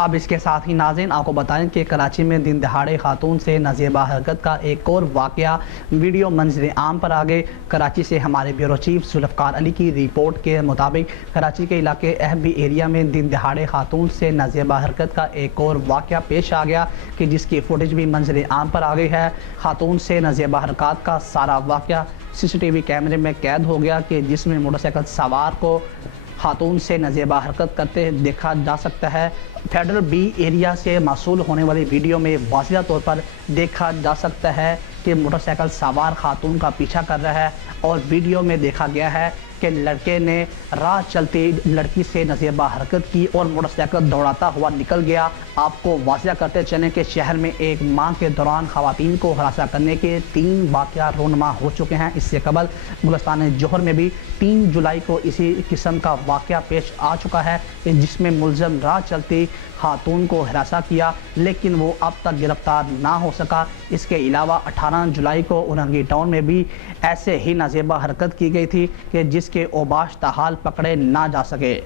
اب اس کے ساتھ ہی ناظرین آپ کو بتائیں کہ کراچی میں دن دہاڑے خاتون سے نازیبہ حرکت کا ایک اور واقعہ ویڈیو منظر عام پر آگئے۔ کراچی سے ہمارے بیورو چیف ذوالفقار علی کی رپورٹ کے مطابق کراچی کے علاقے FB ایریا میں دن دہاڑے خاتون سے نازیبہ حرکت کا ایک اور واقعہ پیش آ گیا کہ جس کی فوٹیج بھی منظر عام پر آ گئی ہے۔ خاتون سے نازیبہ حرکات کا سارا واقعہ CCTV کیمرے میں قید ہو گیا کہ جس میں موٹر سائیکل سوار کو خاتون سے نازیبہ حرکت کرتے دیکھا جا سکتا ہے۔ فیڈرل B ایریا سے موصول ہونے والی ویڈیو میں واضح طور پر دیکھا جا سکتا ہے کہ موٹر سائیکل سوار خاتون کا پیچھا کر رہا ہے اور ویڈیو میں دیکھا گیا ہے کہ لڑکے نے راہ چلتی لڑکی سے نازیبہ حرکت کی اور موٹر سائیکل دوڑاتا ہوا نکل گیا۔ آپ کو واضح کرتے چلیں کہ شہر میں ایک ماہ کے دوران خواتین کو ہراساں کرنے کے 3 واقعات رونما ہو چکے ہیں۔ اس سے قبل گلستان جوہر میں بھی 3 جولائی کو اسی قسم کا واقعہ پیش آ چکا ہے جس میں ملزم راہ چلتی خاتون کو ہراساں کیا لیکن وہ اب تک گرفتار نہ ہو سکا۔ اس کے علاوہ 18 جولائی کو اورنگی ٹاؤن میں بھی ایسے ہی نازیبہ حرکت کی گئی تھی کہ جس کے اوباش تاحال پکڑے نہ جا سکے۔